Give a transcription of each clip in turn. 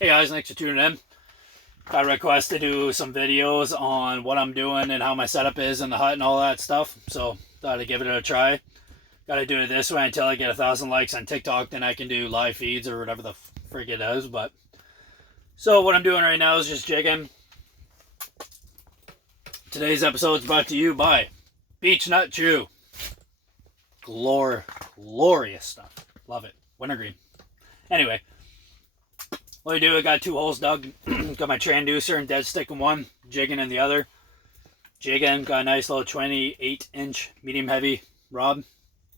Hey guys, thanks for tuning in. Got a request to do some videos on what I'm doing and how my setup is in the hut and all that stuff. So thought I'd give it a try. Got to do it this way until I get 1,000 likes on TikTok. Then I can do live feeds or whatever the frig it is. But so what I'm doing right now is just jigging. Today's episode is brought to you by Beech Nut Chew. Glorious stuff. Love it. Wintergreen. Anyway. What I do, I got 2 holes dug, got my transducer and dead stick in one, jigging in the other. Jigging, got a nice little 28-inch medium heavy rod,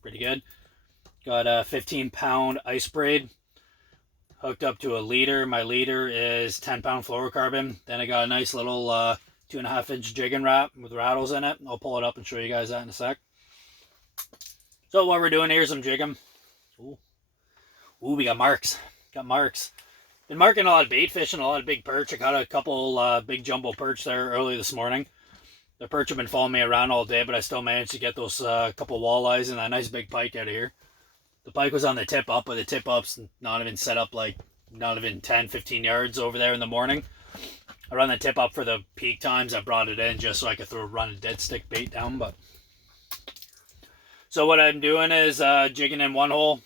pretty good. Got a 15-pound ice braid, hooked up to a leader. My leader is 10-pound fluorocarbon. Then I got a nice little 2.5-inch jigging wrap with rattles in it. I'll pull it up and show you guys that in a sec. So what we're doing here is I'm jigging. Ooh, we got marks. Got marks. Been marking a lot of bait fish and a lot of big perch. I got a couple big jumbo perch there early this morning. The perch have been following me around all day, but I still managed to get those couple walleyes and a nice big pike out of here. The pike was on the tip up, but the tip up's not even set up, like not even 10, 15 yards over there in the morning. I run the tip up for the peak times. I brought it in just so I could run a dead stick bait down. But so what I'm doing is jigging in one hole,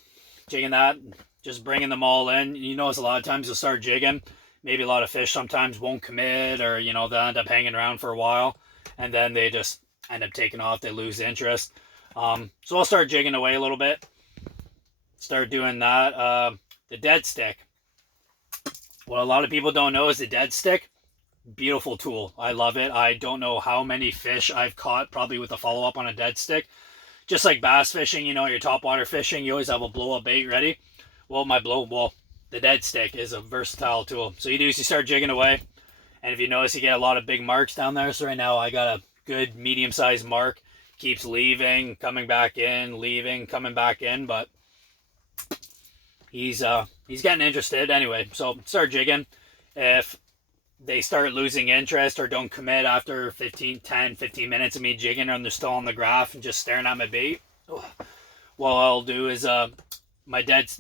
jigging that. Just bringing them all in. You notice a lot of times you'll start jigging. Maybe a lot of fish sometimes won't commit, or they'll end up hanging around for a while, and then they just end up taking off. They lose interest. So I'll start jigging away a little bit. Start doing that. The dead stick. What a lot of people don't know is the dead stick. Beautiful tool. I love it. I don't know how many fish I've caught probably with a follow-up on a dead stick. Just like bass fishing, your topwater fishing, you always have a blow-up bait ready. Well, the dead stick is a versatile tool. So you start jigging away. And if you notice, you get a lot of big marks down there. So right now I got a good medium-sized mark. Keeps leaving, coming back in, leaving, coming back in. But he's getting interested anyway. So start jigging. If they start losing interest or don't commit after 15 minutes of me jigging, and they're still on the graph and just staring at my bait, what I'll do is my dead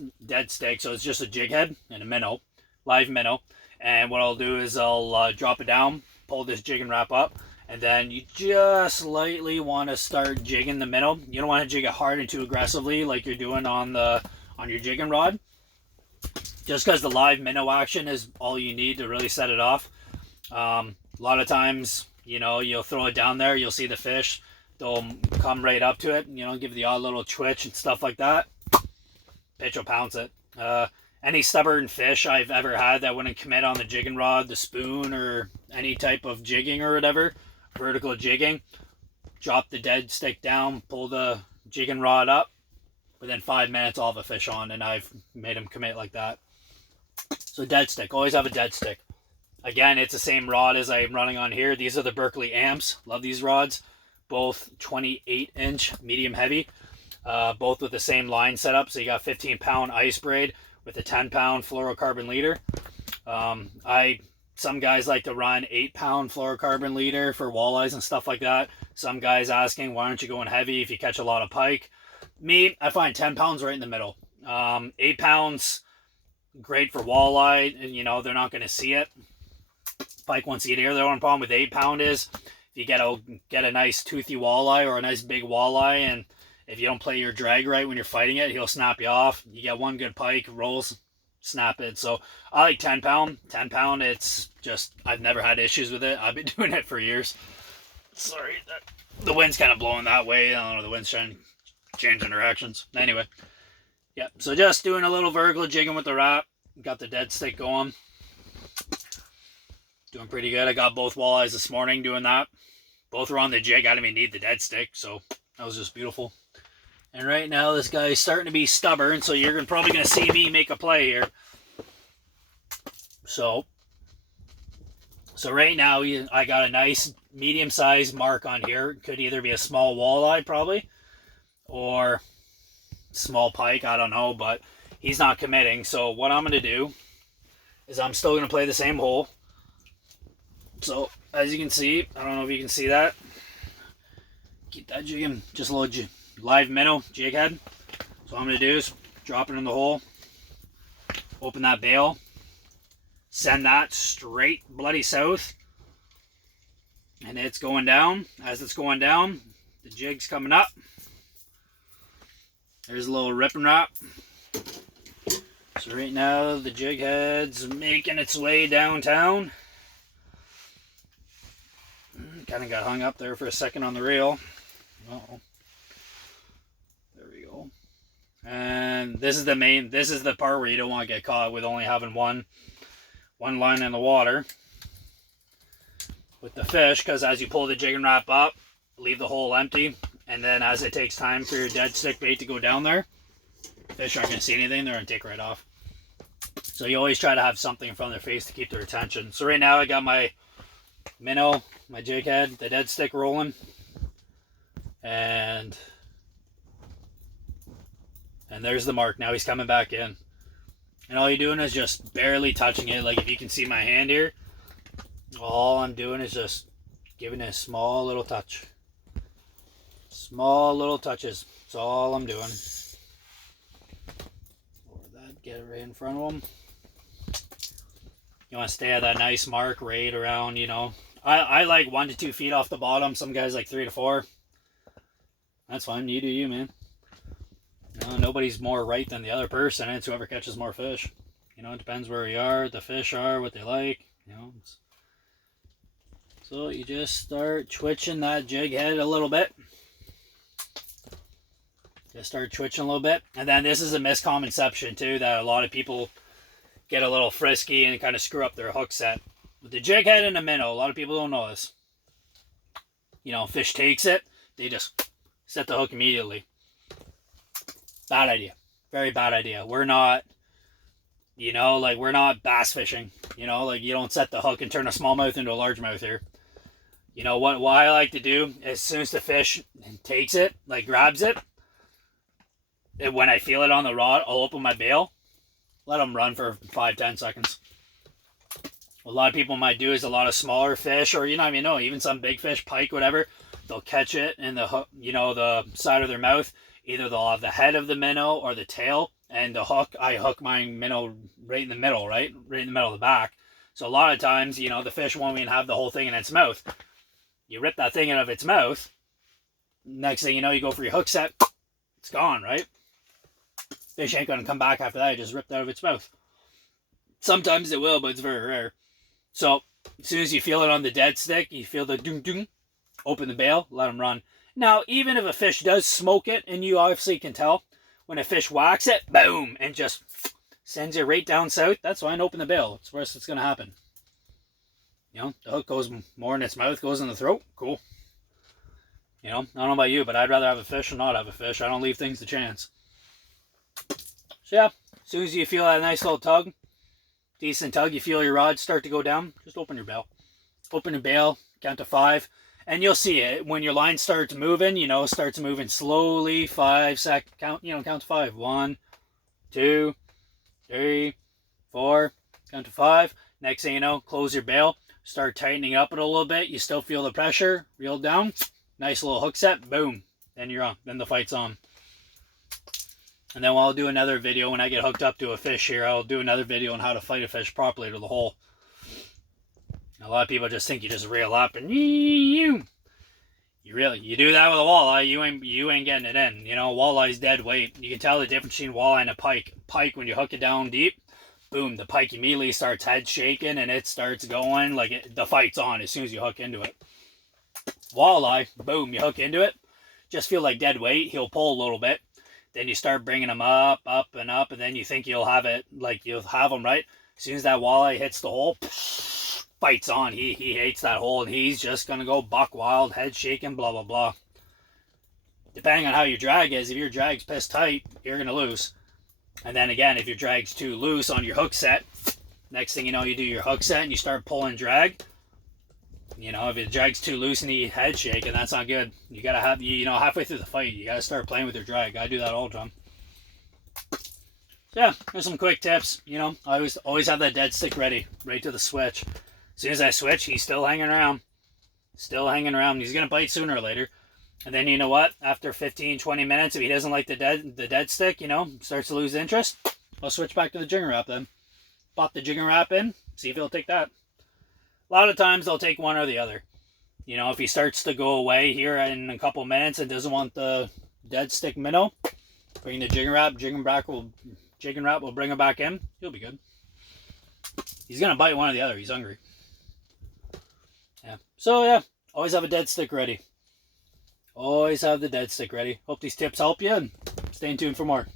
stick, so it's just a jig head and a minnow, live minnow. And what I'll do is I'll drop it down, pull this jigging wrap up, and then you just lightly want to start jigging the minnow. You don't want to jig it hard and too aggressively like you're doing on your jigging rod. Just because the live minnow action is all you need to really set it off. A lot of times, you'll throw it down there, you'll see the fish, they'll come right up to it, give the odd little twitch and stuff like that. Pitch will pounce it. Any stubborn fish I've ever had that wouldn't commit on the jigging rod, the spoon, or any type of jigging or whatever, vertical jigging, drop the dead stick down, pull the jigging rod up, within 5 minutes I'll have a fish on, and I've made them commit like that. So dead stick, always have a dead stick. Again, it's the same rod as I'm running on here. These are the Berkeley Amps. Love these rods. Both 28-inch medium heavy. Both with the same line setup. So you got 15-pound ice braid with a 10-pound fluorocarbon leader. Some guys like to run 8-pound fluorocarbon leader for walleyes and stuff like that. Some guys asking, why aren't you going heavy if you catch a lot of pike? Me, I find 10 pounds right in the middle. 8 pounds, great for walleye, and they're not going to see it. Pike won't see it here. The only problem with 8-pound is if you get a nice toothy walleye or a nice big walleye, and if you don't play your drag right when you're fighting it, he'll snap you off. You get one good pike, rolls, snap it. So I like 10 pound. 10 pound, it's just, I've never had issues with it. I've been doing it for years. Sorry, the wind's kind of blowing that way. I don't know, the wind's trying to change directions. Anyway, yeah, so just doing a little vertical jigging with the wrap. Got the dead stick going. Doing pretty good. I got both walleyes this morning doing that. Both were on the jig. I didn't even need the dead stick, so that was just beautiful. And right now, this guy's starting to be stubborn, so you're probably going to see me make a play here. So right now, I got a nice medium-sized mark on here. It could either be a small walleye, probably, or small pike. I don't know, but he's not committing. So what I'm going to do is I'm still going to play the same hole. So as you can see, I don't know if you can see that. Keep that jigging. Just a little live minnow jig head. So what I'm going to do is drop it in the hole, open that bail, send that straight bloody south. And it's going down. As it's going down, the jig's coming up. There's a little rip and wrap. So right now the jig head's making its way downtown. Kind of got hung up there for a second on the reel. Uh-oh. There we go. And this is the part where you don't want to get caught with only having one line in the water with the fish, because as you pull the jig and wrap up, leave the hole empty, and then as it takes time for your dead stick bait to go down there, fish aren't going to see anything, they're going to take right off. So you always try to have something in front of their face to keep their attention. So right now I got my minnow, my jig head, the dead stick rolling, and there's the mark. Now he's coming back in, and all you're doing is just barely touching it. Like if you can see my hand here, all I'm doing is just giving it a small little touch. Small little touches. That's all I'm doing. Lower that, get it right in front of them. You want to stay at that nice mark right around, you know. I like 1 to 2 feet off the bottom. Some guys like 3 to 4. That's fine. You do you, man. You know, nobody's more right than the other person. It's whoever catches more fish. You know, it depends where you are, the fish are, what they like. You know. So you just start twitching that jig head a little bit. Just start twitching a little bit. And then this is a misconception too, that a lot of people get a little frisky and kind of screw up their hook set. With the jig head and the minnow, a lot of people don't know this. You know, fish takes it, they just set the hook immediately. Bad idea. Very bad idea. We're not, you know, like we're not bass fishing. You know, like you don't set the hook and turn a smallmouth into a largemouth here. You know, what I like to do, as soon as the fish takes it, like grabs it, and when I feel it on the rod, I'll open my bail, let them run for 5-10 seconds. What a lot of people might do is a lot of smaller fish, or you know, I mean, no, even some big fish, pike, whatever, they'll catch it in the hook, you know, the side of their mouth. Either they'll have the head of the minnow or the tail, and the hook, I hook my minnow right in the middle, right in the middle of the back. So a lot of times, you know, the fish won't even have the whole thing in its mouth. You rip that thing out of its mouth, next thing you know, you go for your hook set, it's gone, right? Fish ain't going to come back after that. It just ripped out of its mouth. Sometimes it will, but it's very rare. So as soon as you feel it on the dead stick, you feel the doom doom, open the bail, let them run. Now, even if a fish does smoke it, and you obviously can tell, when a fish whacks it, boom, and just sends you right down south, that's fine, open the bail. It's the worst that's going to happen. You know, the hook goes more in its mouth, goes in the throat, cool. You know, I don't know about you, but I'd rather have a fish than not have a fish. I don't leave things to chance. So yeah, as soon as you feel that nice little tug, decent tug, you feel your rod start to go down, just open your bail. Open your bail, count to 5, and you'll see it. When your line starts moving, you know, starts moving slowly, 5 second, count to 5. 1, 2, 3, 4, count to 5. Next thing you know, close your bail, start tightening up it a little bit. You still feel the pressure, reel down, nice little hook set, boom, then you're on, then the fight's on. And then I'll do another video when I get hooked up to a fish here. I'll do another video on how to fight a fish properly to the hole. A lot of people just think you just reel up and you do that with a walleye, you ain't getting it in. You know, walleye's dead weight. You can tell the difference between walleye and a pike. Pike, when you hook it down deep, boom, the pike immediately starts head shaking and it starts going like the fight's on as soon as you hook into it. Walleye, boom, you hook into it, just feel like dead weight. He'll pull a little bit. Then you start bringing them up, and then you think you'll have it, like you'll have them right. As soon as that walleye hits the hole, fight's on. He hates that hole, and he's just going to go buck wild, head shaking, blah, blah, blah. Depending on how your drag is, if your drag's pissed tight, you're going to lose. And then again, if your drag's too loose on your hook set, next thing you know, you do your hook set and you start pulling drag. You know, if your drag's too loose and you head shake, and that's not good. You gotta have, you know, halfway through the fight, you gotta start playing with your drag. I do that all the time. So yeah, there's some quick tips. You know, I always have that dead stick ready to the switch. As soon as I switch, he's still hanging around. Still hanging around. He's gonna bite sooner or later. And then you know what? After 15-20 minutes, if he doesn't like the dead stick, you know, starts to lose interest, I'll switch back to the Jiggin wrap then. pop the jigging wrap in, see if he'll take that. A lot of times they'll take one or the other. You know, if he starts to go away here in a couple minutes and doesn't want the dead stick minnow, bring the jigging wrap. Jigging wrap will bring him back in. He'll be good. He's gonna bite one or the other. He's hungry. Yeah. So yeah, always have a dead stick ready. Always have the dead stick ready. Hope these tips help you, and stay tuned for more.